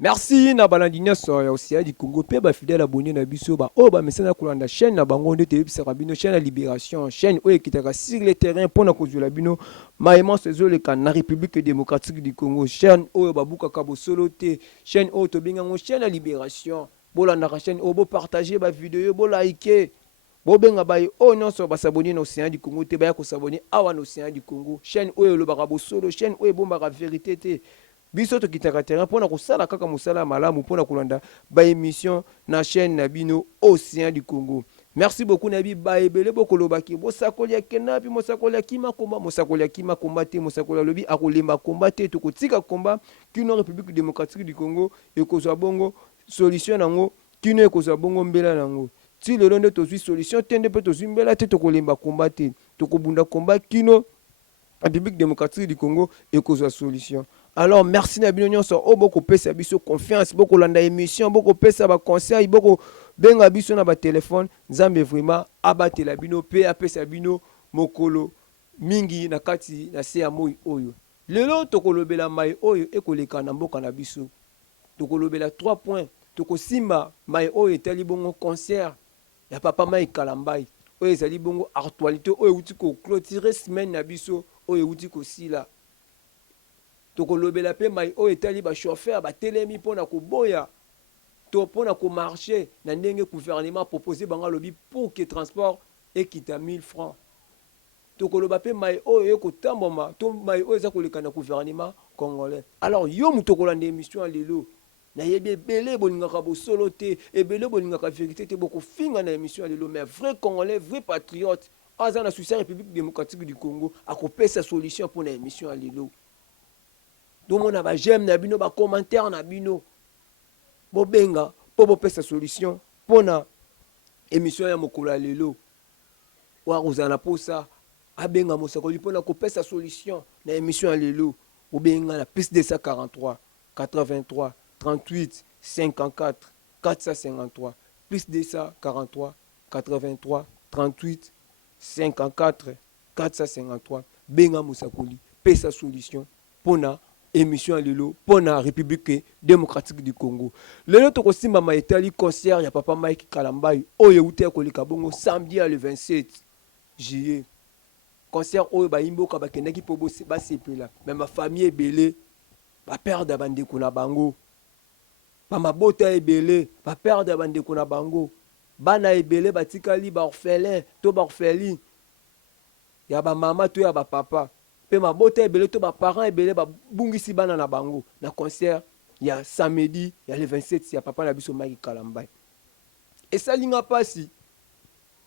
Merci na balandina so ya Océan du Congo pe ba fidèle abonné na biso ba o ba mesana kolanda chaîne na bango nde te bisaka bino chaîne la libération chaîne oyo ekitaka sur le terrain mpona kozwela bino mayema ezoleka na République démocratique du Congo chaîne oyo babukaka bosolo te chaîne oyo tobengango chaîne la libération bolandaka chaîne oyo bopartage ba video bolike bobenga baye oyo nyonso basaboni na Océan du Congo te baya kosaboni awa na Océan du Congo chaîne oyo elobaka bosolo chaîne oyo ebombaka vérité te biso tokitaka terrain mpona kosala kaka mosala malamu mpona kolanda baémission na chaîne na bino Océan du Congo. Merci beaucoup na bi baebele bokolobaki bosakoli ya kenapi mosakoli ya kima komba mosakoli ya kima komba te mosakoli lobi akolemba komba te tokotika komba kino République démocratique du Congo ekozwa bongo solution nango kino ekozwa bongo mbela nango ti lelo nde tozwi solution te nde mpe tozwi mbela te tokolemba komba te tokobunda komba kino République démocratique du Congo ekozwa solution. Alors merci na bino nyonso o boko pesa biso confiance boko landa émission boko pesa ba conseil boko benga biso na ba téléphone nzambe vraiment abatela bino pe apesa bino mokolo mingi na kati na se ya moi oyo lelo tokolobela mai oyo ekoleka na mboka na biso tokolobela 3 points tokosimba mai oyo etali bongo concert ya papa Mai Kalambai oyo ezali bongo actualité oyo euti ko clôturer semaine na biso oyo euti ko sila tokolobela pe mai oyo etali ba chauffeur batelemi mpona koboya to mpona komarche na ndenge gouvernement proposé bango lobi pour que transport ekita 1000 francs tokoloba pe mai oyo ekotamboma to mai oyo eza koleka na gouvernement congolais. Alors yo mutu okolanda émission ya lelo nayebi ebele bolingaka bosolo te ebele bolingaka vérité te bokofinga na émission ya lelo mais vrai congolais vrai patriote aza na souci ya République démocratique du Congo akopesa solution mpona émission ya lelo domona ba j'aime na bino ba commentaire na bino bobenga po bopesa solution pona émission ya mokolo ya lelo wa kozana posa abenga mosakoli pona kopesa solution na émission ya lelo obenga na plus 243 83 38 54 453 plus 243 83 38 54 453 benga mosakoli pesa solution pona émission à lelo pour la République démocratique du Congo. Lelo tokosimba ma etali concert ya papa Mike Kalambai oyo uté kolika bongo samedi le 27 juillet. Concert oyo ba imboka bakendaki po basepela mais ma famille ebele ba perdre bandeko na bango. Ba mabota ebele ba perdre bandeko na bango. Bana ebele batikali ba orphelin to ba orphelin. Ya ba mama to ya ba papa. Pe mabota ebele to ba parents ebele ba bungisi bana na bango na concert ya samedi ya le 27 ya papa na biso Mike Kalambai. Et ça linga pasi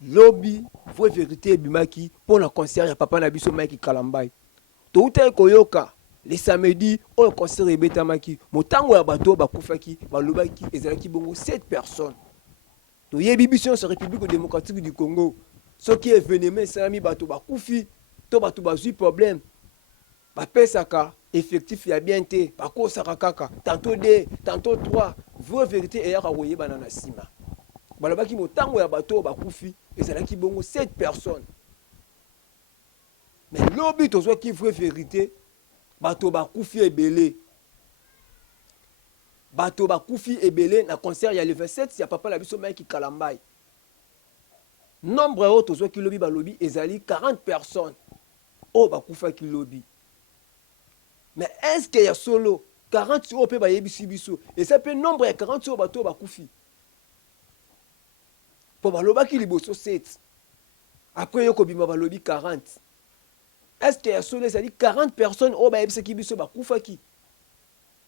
lobby vraie vérité bimaki pour na concert ya papa na biso Mike Kalambai. To uta koyoka le samedi au concert ebetamaki motango ya bato bakufaki balobaki ezalaki bongo 7 personnes. To yebi biso sur République démocratique du Congo ce qui est événement salami bato bakufi to bato bazui problème bapesaka effectif ya bien te bakosaka kaka tantôt 2 tantôt 3 vraie vérité eyaka koyebana na nsima balobaki motango ya bato bakufi ezalaki bongo 7 personnes mais lobi tozwaki vraie vérité bato bakufi ebele bato bakufi ebele na concert ya le 27 ya papa na biso Mike Kalambai nombre oyo tozwaki lobi balobi ezali 40 personnes oyo bakufaki lobi. Mais est-ce qu'il y a solo 40 euros pe yebisi biso et ça peut nombre ya 40 euros bato bakufi po balobaki liboso 7 après yoko bima balobi 40 est-ce qu'il y a solo ça dit 40 personnes oyo bayebisaki biso bakufaki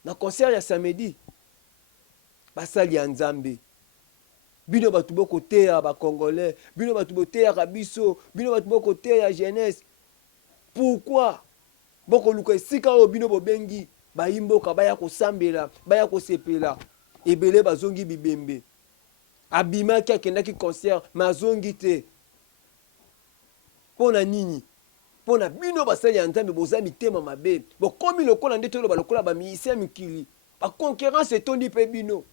na concert ya samedi basali ya nzambe bino batu boko teya ba congolais bino batu boteya biso bino batu boko teya jeunesse pourquoi boko luka esika oyo bino bobengi bayimboka baya kosambela baya kosepela ebele bazongi bibembe abimaki akendaki concert mazongi te pona nini pona bino basali ya nzambe boza mitema mabe bokomi lokola nde tolo balokola bamisien mikili baconquérance etondi mpe bino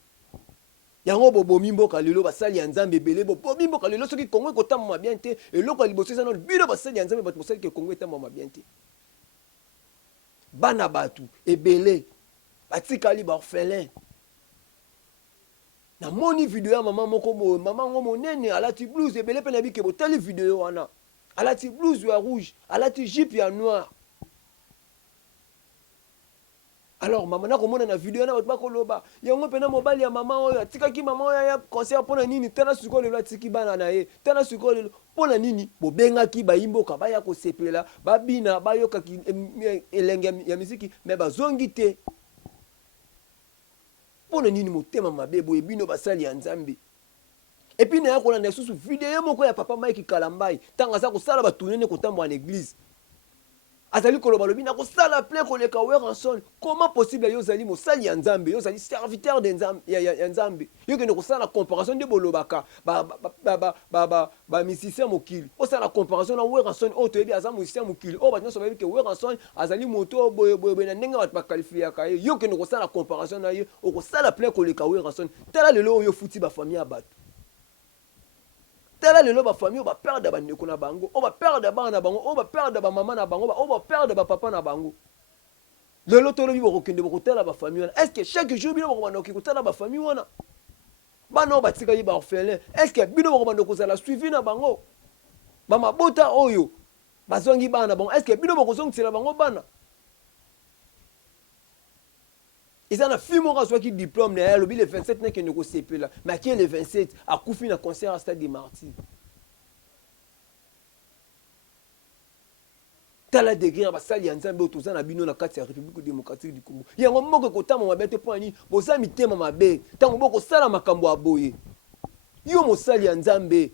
yango bobomi mboka lelo basali ya nzambe ebele bobomi mboka lelo soki kongo ekotambama bien te eloko ya liboso eza nano bino basali ya nzambe bato bosali ke kongo etambama bien te bana batu ebele batikali ba orphelin namoni video ya mama moko boye mama ngo monene alati blouse ebele mpe na bike botali video wana alati blouse ya rouge alati jupe ya noir. Alors mama nakomona na video na bato bakoloba yango mpena mobali ya mama oyo atikaki mama oyo ya concert mpona nini tala sikoyo lelo atiki bana na ye tala sikoyo lelo mpona nini bobengaki bayimboka baya kosepela babina bayokaki elenge ya miziki me bazongi te mpona nini motema mabe boye bino basali ya nzambe. Epi na ya kolanda lisusu video moko ya papa Mike Kalambai ntango aza kosala batunene kotambola na église azali koloba lobi na kosala plein koleka Weranson. Comment possible yo zali mosali ya nzambe yo zali serviteur de nzambe ya nzambe yo kende kosala comparaison de bolobaka ba musicien mokili osala comparaison na Weranson o toyebi aza musicien mokili o bato nyonso bayebi ke Weranson azali moto boye na ndenge bato bakalifiaka ye yo kende kosala comparaison na ye okosala plein koleka Weranson. Tala lelo oyo futi bafamille ya bato tala lelo bafamille ba perdre bandeko na bango o ba perdre bana na bango o ba perdre ba mama na bango o ba perdre ba papa na bango. Lelo tolo bibo kokende bokotala bafamille wana est-ce que chaque jour bino bokomanda kokotala bafamille wana bana o batika yi ba orphelin est-ce que bino bokomanda kozala suivi na bango bamabota oyo bazongi bana na bango est-ce que bino bokozongisela bango bana. Ils ont un film qui diplôme le 27 n'est que nous là mais qui est le 27 a couffé un concert à Stade des Martyrs. Tala degré à basali ya nzambe otoza na bino na kati ya République démocratique du Congo. Ya ngombo ko kotama mabete point boza mitema mabe tango boko sala makambo aboye. Yo mosali ya nzambe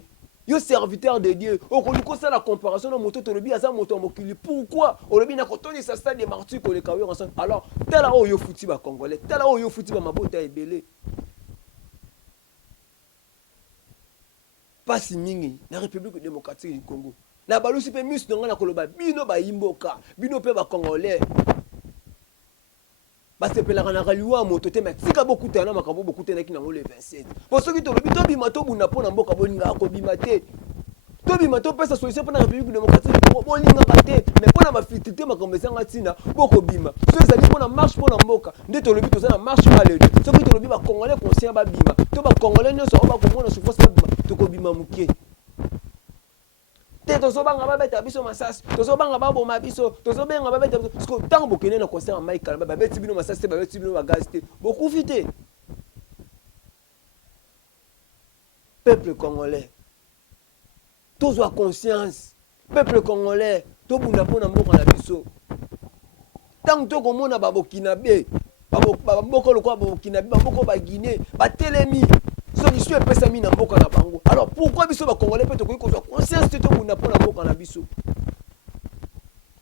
yo serviteur de Dieu okoliko ça la comparaison na moto tolobi aza moto mokili pourquoi olobi na kotoni sa Stade des Martyrs ko le kawe ensemble. Alors tala oyo futi ba congolais tala oyo futi ba mabota ebele pasi mingi na République démocratique du Congo na balusi pe misu ndanga na koloba bino ba imboka bino pe ba congolais basepelaka na kaliwa moto te mais tika bokuta na makambo bokuta na kinango le 27 po soki tolobi to bima to buna pona mboka bolinga ko bima te to bima to pesa solution pona République démocratique bolinga te mais pona mafitité makambo ezanga tina boko bima so ezali pona marche pona mboka nde tolobi toza na marche malade soki tolobi ba congolais conscient ba bima to ba congolais nyonso ba komona souffrance ba bima to ko bima muke te tozobanga babeta biso masasi tozobanga baboma biso tozobenga babeta biso parce que tant bokene na concert Mike Kalamba babeti bino masasi te babeti bino bagaz te bokufi te. Peuple congolais tozwa conscience peuple congolais tobunda mpona mboka na biso tant tokomona babokinabe baboko lokwa babokinabe baboko baguinée batelemi solution epesami na mboka na bango. Alors pourquoi biso ba congolais peut tokoki kozwa conscience te tobunda mpona mboka na biso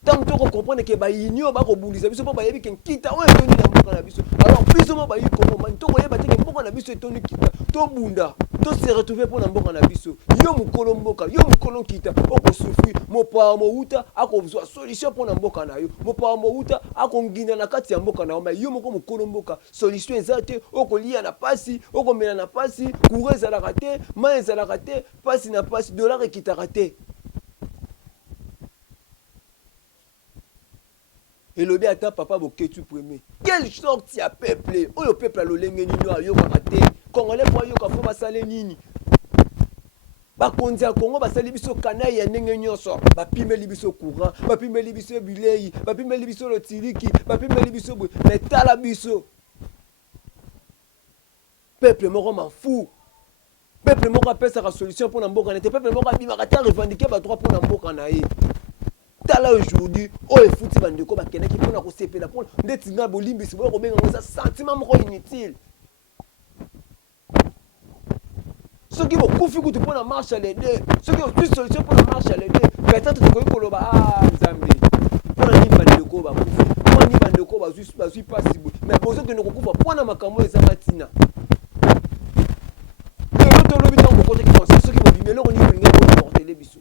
tant toko comprendre ke ba union ba kobundisa biso po bayebi ke nkita oyo etoni na mboka na biso. Alors biso mo bayi komoma tokoyeba te ke mboka na biso etoni kita tobunda to se retrouver mpona mboka na biso yo mokolo mboka yo mokolo nkita okosufri mopa mouta akozwa solution mpona mboka na yo mopa mouta akongina na kati ya mboka na yo mais yo moko mokolo mboka solution eza te okolia na pasi okomela na pasi courant ezalaka te mai ezalaka te pasi na pasi dollar ekitaka te. Et le bien attend papa boketu premier. Quelle sorte ya peuple? Oh le peuple a lolenge nino ayo kakate. Congolais kwa yo kafo basale nini? Ba konzi ya Congo basali biso kanai ya ndenge nyonso. Ba pimeli biso courant, ba pimeli biso bilei, ba pimeli biso lotiliki, ba pimeli biso mais tala biso. Peuple moko m'en fou. Peuple moko apesa la solution pour na mboka na te. Peuple moko abimaka ta revendiquer ba droit pour na mboka na ye. Tala aujourd'hui o efuti bandeko bakenaki mpona kosepela mpona ndeti nga bolimbisi boya kobenga ngo eza sentiment moko inutile soki bokufi kutu mpona marche les deux soki otui solution mpona marche les deux peut-être tokoki koloba nzambe mpona nini bandeko bakufi mpona nini bandeko bazwi pasi boye mais bozokende kokufa mpona makambo ezanga ntina lelo tolobi ntango bokotaki conseil soki bobimi eloko nini bolinga boportele biso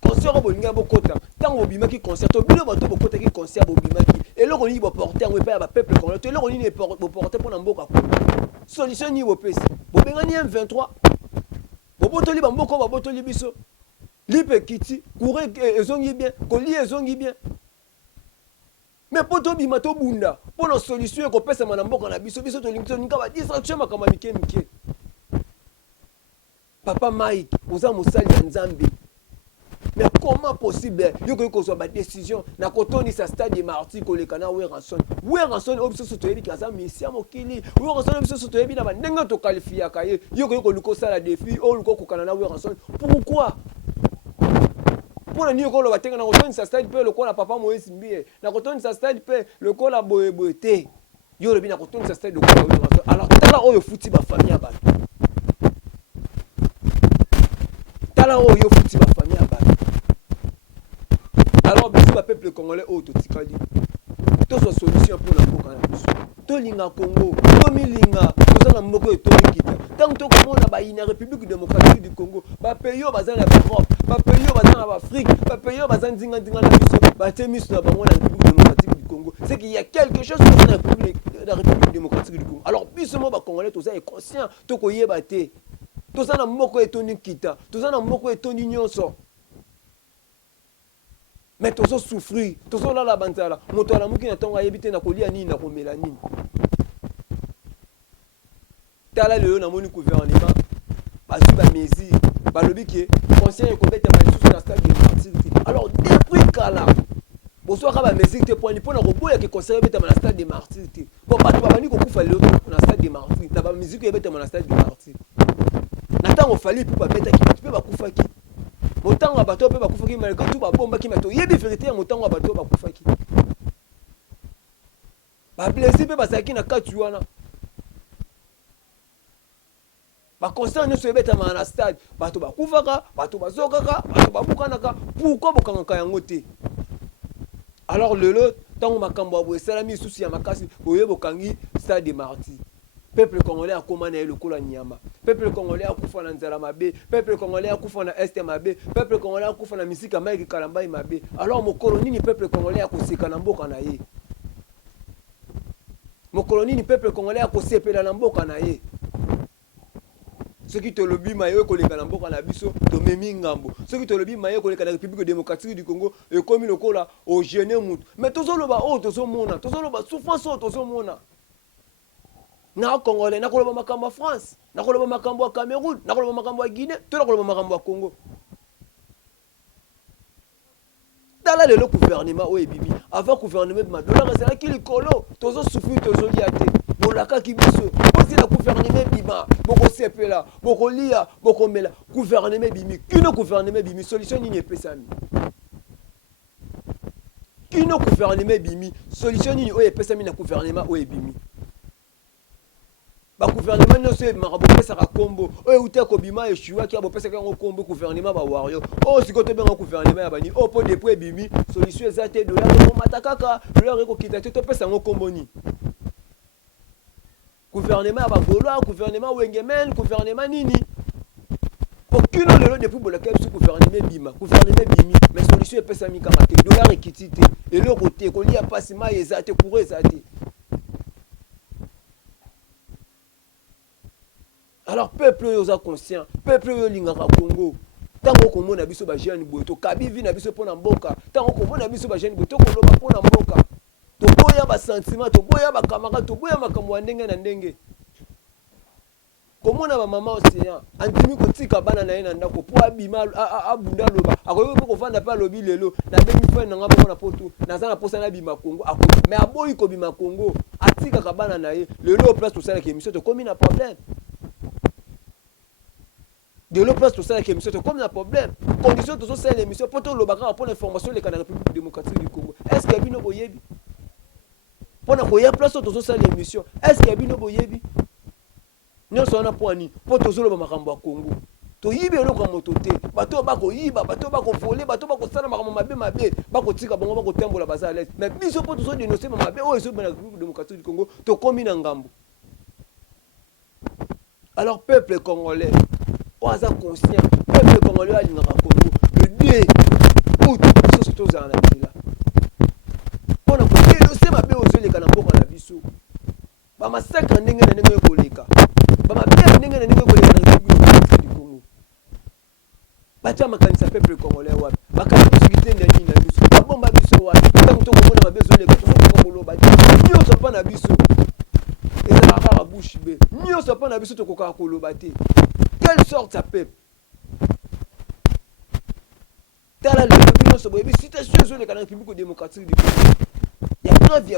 concert bolinga bokota tant bobimaki concert to bino bato bokotaki concert bobimaki eloko nini boporter ngo epa ya bapeuple congolais to eloko nini boporter mpona mboka solution nini bopesi bobengani M23 bobotoli bamboko babotoli biso lipe kiti courant ezongi bien kolia ezongi bien mais po tobima tobunda mpo na solution ekopesama na mboka na biso biso tolinga badistraction makambo ya mike mike. Papa Mike oza mosali ya Nzambe, mais comment possible yoko kozwa ba décision na kotonisa stade de martyr koleka na Weranson oyo biso toyebi kaza messia mokili Weranson biso toyebi na bandenge to qualifiaka ye yoko lukosala défi oyo luko kokana na Weranson. Pourquoi? Pona ni yoko lo batenga na kotonisa stade pe lokola Papa Moïse Mbie na kotonisa stade pe lokola boyeboye te yo lobi na kotonisa stade lokola Weranson. Alors tala oyo futi ba famille ya bato, tala oyo futi ba famille ya bato. Alors biso ba peuple congolais oyo totikali tozo solution pour na mboka na biso tolinga Congo tomilinga toza na mboko etolikita tant tokomona ba ina République démocratique du Congo ba pays oyo baza na Europe ba pays oyo baza na Afrique ba pays oyo baza ndinga na biso ba temiso na bango na République démocratique du Congo. C'est qu'il y a quelque chose dans la République démocratique du Congo. Alors biso mo ba congolais toza conscient tokoyeba te toza na mboko etolikita toza na mboko etoni nyonso. Mais tozo souffrir, tozo la bantala, moto ala muki na tonga yebite na kolia nini na komela nini. Tala lelo na moni gouvernement, basu ba mezi, ba lobi ki conseil ekobeta ba sous na stade de martyr. Alors depuis kala, boso ka ba mezi te point pour na koboya ke conseil ebeta na stade de martyr. Bon ba to ba ni ko kufa lelo na stade de martyr, na ba musique ebeta na stade de martyr. Na tango fali pour ba beta ki ba ba kufa ki. Motango ya bato pe bakufaki malgré tout babomba ki mato yebi vérité ya motango ya bato bakufaki ba blessé pe basaki na kati wana ba constant nyonso ebetama na stade bato bakufaka bato bazokaka bato babukanaka pourquoi bokangaka yango te. Alors lelo tango makambo ya boye esalami lisusu ya makasi boye bokangi stade de martyr. Peuple congolais a commandé le kola nyama. Peuple congolais a kufa na nzala mabe. Peuple congolais a kufa na este mabe. Peuple congolais a kufa na misika maiki kalamba mabe. Alors mon coloni peuple congolais a koseka na mboka na ye. Mon coloni peuple congolais a kosepela na mboka na ye. Ce qui te lobi mayo koleka na mboka na biso to memi ngambo. Ce qui te lobi mayo koleka na République démocratique du Congo et comme le kola au gêner mutu. Mais tozo loba o tozo mona, tozo loba souffrance o tozo mona. Na Congolais, na koloba makambo France, na koloba makambo Cameroun, na koloba makambo Guinée, to na koloba makambo Congo. Tala le gouvernement o ebibi, avant gouvernement ma dollar c'est qui le colo, tozo souffrir tozo liate. Bolaka ki biso, aussi la gouvernement bima, boko sepela, boko lia, boko mela, gouvernement bimi, kino gouvernement bimi solution ni epesami. Kino gouvernement bimi, solution ni o epesami na gouvernement o ebimi. Ba gouvernement no se marabopesa ka kombo o uta ko bima e shuwa ki abopesa ka kombo gouvernement ba wario o sikoto benga gouvernement ya bani o po depuis bimi solution ezate dollar ko matakaka dollar ko kita to pesa ngo kombo ni gouvernement ba golo gouvernement wengemen gouvernement nini aucune lelo depuis bolaka biso gouvernement bimi mais solution epesa mi kama te dollar ekitite et le côté ko lia pasima ezate pour ezate. Alors peuple oza conscient, peuple yo lingaka Congo. Tango komona biso ba jeune boto kabivi na biso pona mboka. Tango komona biso ba jeune boto koloba pona mboka. To boya ba sentiment, to boya ba camarade, to boya makambo ndenge na ndenge. Komona ba mama océan, andimi kotika bana na ye na ndako po abima abunda loba. Akoyo ko vanda pa lobi lelo na bengi fe na ngaba na poto. Na za na posa na bima Congo. Mais aboyi ko bima Congo. Atika ka bana na ye. Lelo place to sala ke émission to komi na problème. De l'autre place tout ça avec l'émission comme un problème condition tout ça l'émission pour tout le bagarre pour l'information les canaux République démocratique du Congo est-ce qu'il y a bino boyebi pour na koya place tout ça l'émission est-ce qu'il y a bino boyebi non ça on a point ni pour tout le makambo Congo to yibe lo ko motote bato ba ko yiba bato ba ko voler bato ba ko sala makambo mabe ba ko tika bango ba ko tembola bazalès mais biso pour tout ça dénoncer mabe o eso na République démocratique du Congo to komi na ngambo. Alors peuple congolais oaza conscient peuple congolais alingaka Congo le 2 août biso surtout za na nzela pona ko dénoncer mabe ozoleka na mboka na biso ba masakre ndenge na ndenge koleka ba mabe ndenge na ndenge koleka na République du Congo bacha makanisa peuple congolais wapi bakanisa sécurité ndani na biso ba bomba biso wapi tango to komona mabe ozoleka nyonso mpa na biso ezalaka kaka bouche be nyonso mpa na biso tokokaka koloba te. Quelle sorte ya peuple tala lelo nyonso boyebi situation ezoleka na république démocratique du Congo ya grève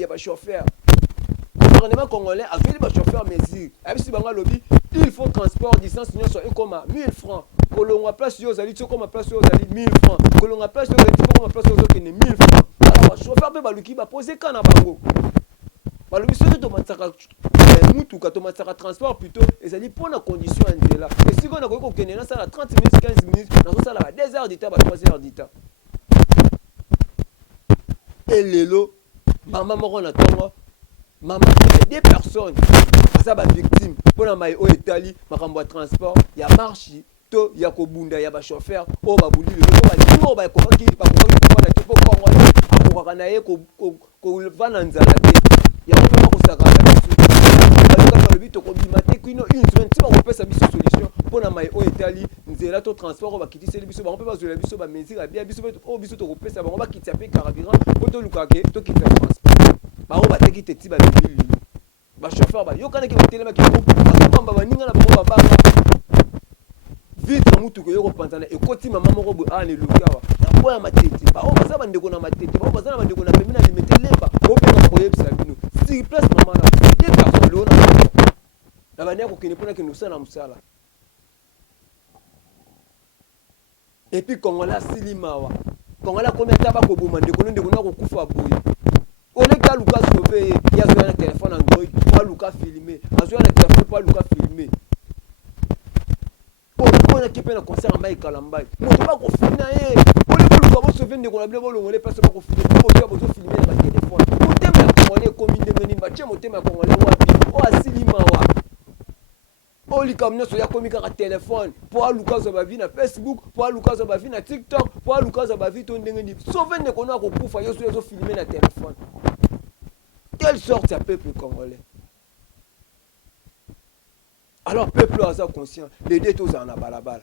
ya bachauffeur. Gouvernement congolais a fait les chauffeurs mesure. Abisi banga lobi, il faut transport distance nyonso ekoma 1000 francs. Kolonga place yo zali tokoma place yo zali 1000 francs. Kolonga place yo zali tokoma place yo zali 1000 francs. Alors chauffeur pe baluki ba poser kana bango. Balobi soki to matsaka mutuka to matsaka transport plutôt ezali pona condition ya nzela. Et si on a ko kende na sala 30 minutes 15 minutes na so sala ba 2 heures d'état ba 3 heures d'état. Et lelo maman moko na tongo maman des personnes ça va victime pour la maille au Italie makambo ya transport ya marche to ya kobunda ya ba chauffeur o ba buli le ko ba dimo ba ko ki ba ko ko na tipo congolais ako kana ye ko vana nzala te ya ko ko saka na biso ba le bito ko bimate kino une semaine ti ba ko pesa biso solution pour la maille au Italie nzela to transport ba kitise biso ba ko pe ba zola biso ba mesure bien biso o biso to ko pesa ba ko ba kitisa pe carburant ko to lukake to kitisa transport bao bateki te ti ba bili ba chauffeur ba yokana ke telema ke ba baninga na ba banga vite mutu ko yoko pantana e koti mama moko bo ane lukawa na boya matete ba o baza bandeko na matete ba o baza na bandeko na pemina limete lemba o pe ko yebisa bino si place mama na des personnes lo na bania ko kene pona ke nous na musala et puis kongola silimawa kongola combien taba ko boma ndeko na ko kufa boye. On est qu'à Lucas sauver, il y a un téléphone Android, pas Lucas filmer, a un téléphone pas Lucas filmer. Pour on équipe un concert en Maï Kalambaï. Nous ne pas qu'on filme naé. Pour les Lucas vous sauver des qu'on a bien on les passe pas qu'on filmer, pour faire votre filmer dans téléphone. Pour thème la congolais commune de Meni Baché, mon thème la congolais wapi. Oh Asilima wa. Oh li comme nous ya komika ka téléphone, pour Lucas Zabavi na Facebook, pour Lucas Zabavi na TikTok, pour Lucas Zabavi ton ndenge sauver des qu'on a ko kufa yo so filmer na téléphone. Quelle sorte de peuple congolais? Alors, peuple a conscient, les deux tous en a balabala.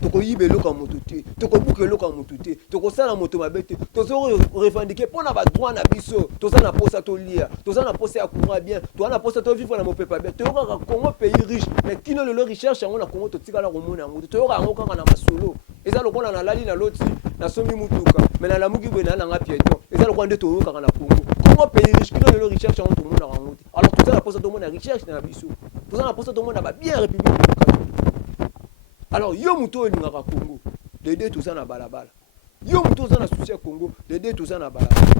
Toko yibe loka motuté, toko bouke loka motuté, toko sala moto mabete, tozo revendiquer pour na ba droit na biso, toza na posa to lia, toza na posa ya courant bien, toza na posa to vivre na mo peuple bien. Toyo ka Congo pays riche, mais kino le recherche yango na Congo to tika la romona yango. Toyo ka yango kaka na masolo. Eza lokola na lali na loti na somi mutuka, mais na lamuki bena na nga piéton. Eza lokola nde toyo kaka na Congo. Congo pays riche, kino le recherche yango to mona yango. Alors toza na posa to mona recherche na biso. Toza na posa to mona ba bien république démocratique. Alors, yo muto elingaka Congo, les deux tout ça na balabala. Yo muto za na souci Congo, les deux tout ça na balabala.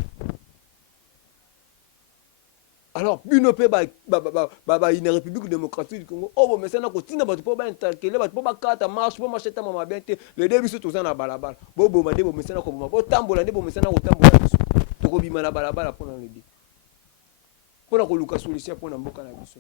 Alors, bino pe une république démocratique du Congo. Oh, mais ça na ko tina batu po ba interkele batu po ba kata marche po macheta mama bente, les deux biso tout ça na balabala. Bo ma de bo mais ça na ko bo tambola de bo mais ça na ko tambola biso. To ko bima na balabala pour na lebi. Pour na ko luka solution pour na mboka na biso.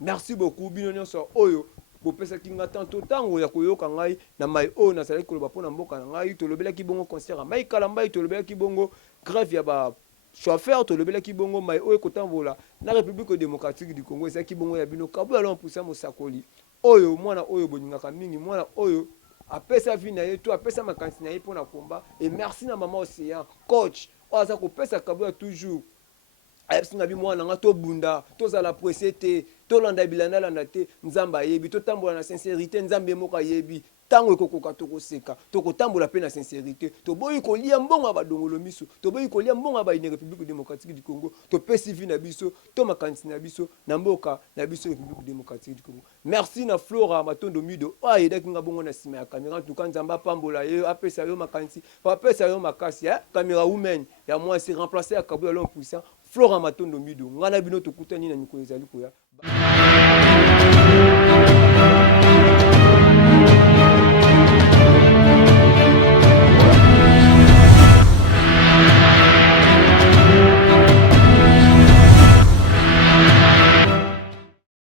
Merci beaucoup bino nyonso oyo. Bopesa kinga tanto tango ya koyoka ngai na mai o na sala koloba pona mboka na ngai tolobela ki bongo concert mai Kalambaï tolobela ki bongo grève ya ba chauffeur tolobela ki bongo mai o ekotambola na République démocratique du Congo esa ki bongo ya bino kabu alon pusa mosakoli oyo mwana oyo boningaka mingi mwana oyo apesa vie na ye to apesa makanisi na ye pona komba et merci na maman Océan coach oza kopesa kabu ya toujours ayebisi bi mwana nga to bunda tozala pressé te tolanda bilanda landa te nzamba yebi totambola na sincérité nzambe moko yebi tango ekokoka tokoseka tokotambola pe na sincérité toboyi kolia mbongo ba dongolo miso toboyi kolia mbongo ba une République démocratique du Congo topesi vi na biso to makanisi na biso na mboka na biso République démocratique du Congo. Merci na Flora Matondo Mido ayedaki nga bongo na sima ya caméra tout kan nzamba pambola ye apesa yo makanisi apesa yo makasi ya caméra woman ya moi c'est remplacer à Kabou Alon puissant Flora Matondo Mido ngana bino tokutani na mikolo ezali koya